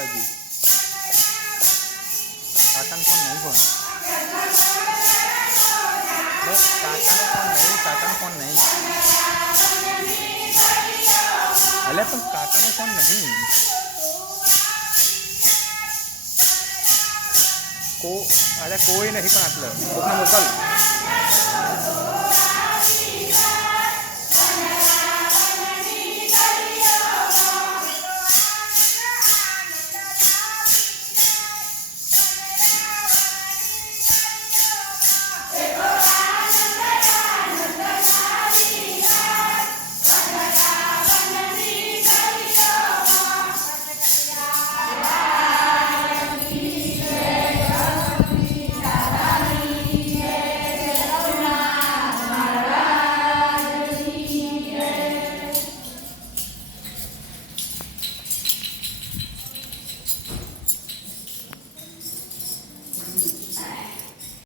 વારાજી કાકાનો ફોન નહીં ફોન બસ કાકાનો ફોન નહીં કાકાનો ફોન નહીં અલે પણ કાકાનો ફોન નહીં કો અરે કોઈ નહીં પણ આટલે કોકને મોકલ